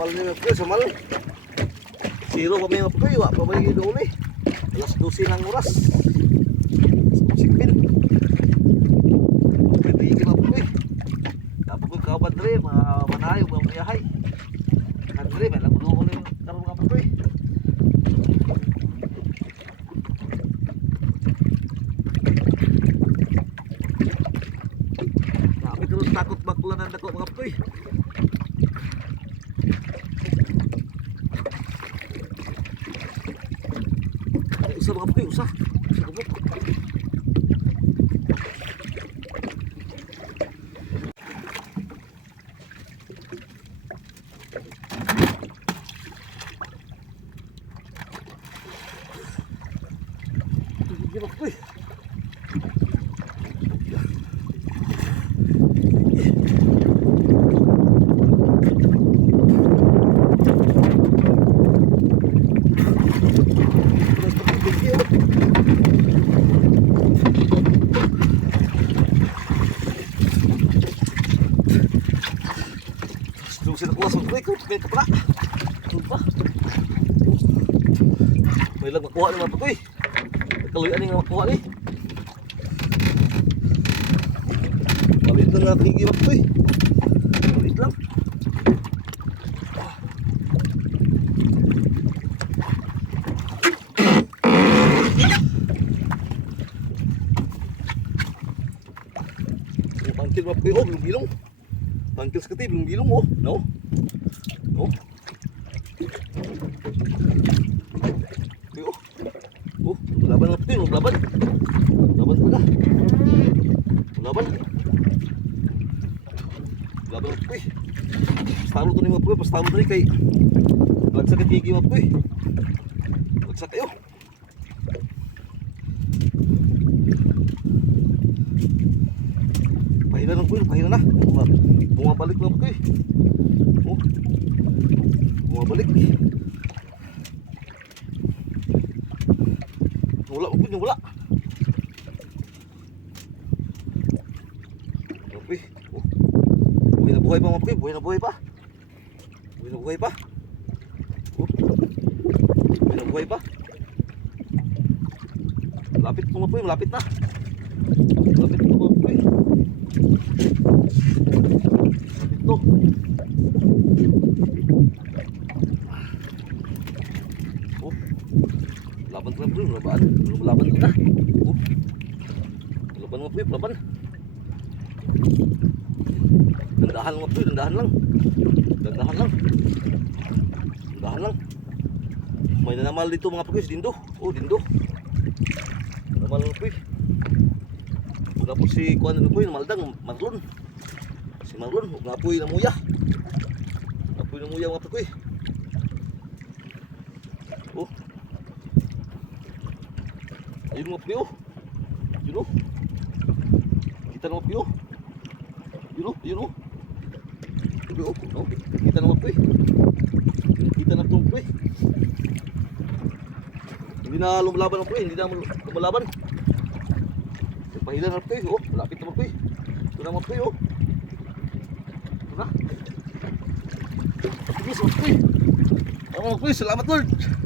Sumal niyo po, sumal. Zero pa may mapukoy, wa pa may doon eh. Alas 12 ng oras. Sikpin. Pwede iki mapukoy. Tapos ko kawan dre, manayo, mamuyahay. Dre, may lang mo ulit karon nga mapukoy. Kami terus takut bakulanan ako mga mapukoy. Usa mga pukoy, usa. Usa kubok. Sige mga pukoy. Sino kuha sa kuha ko, may kapla. Lupa. May lang makuha ni mga pukoy. Kaluyan nga makuha ni. Palit lang natin higi mga pukoy. Palit lang. Pangkil mga pukoy, oh, bilong-bilong. Pangkil sekali bilong-bilong, oh, no? No? Oh, oh, laban apa tu? Laban. Laban apa dah? Laban. Laban apa? Pastalu tu ni apa? Pastalu tadi kay lagsa ka tigi apa? Lagsa kayo. Pahilan po, pahilan na. Bumabalik na po. Oh. Bumabalik. Wala po, wala. Okay. Oh. Buhay na buhay pa mga po, buhay na buhay pa. Buhay na buhay pa. Oh. Buhay na buhay pa. Malapit po mga po, malapit na. Malapit po mga po. Ito. Oh. Laban ka bro, laban. Laban ka na. Oh. Laban mo bro, laban. Dandahan mo bro, dandahan lang. Dandahan lang. Dandahan lang. May nanamal dito mga pagkis, dindo. Oh, dindo. Nanamal mo bro. Tapos si kuan ano po yung maldang, Marlon. Si Marlon, ngapoy na muya. Ngapoy na muya mga pakoy. Oh. Ayun mga pakoy, oh. Yun, oh. Kita na mga pakoy, oh. Yun, oh. Yun, oh. Pakoy, oh. No? Kita na mga pakoy. Kita na itong pakoy. Hindi na lumalaban mga pakoy, hindi na lumalaban. Pahilan na po, oh, malapit naman po. Ito naman po, oh. Ito na. Ito na po, salamat po. Salamat Lord.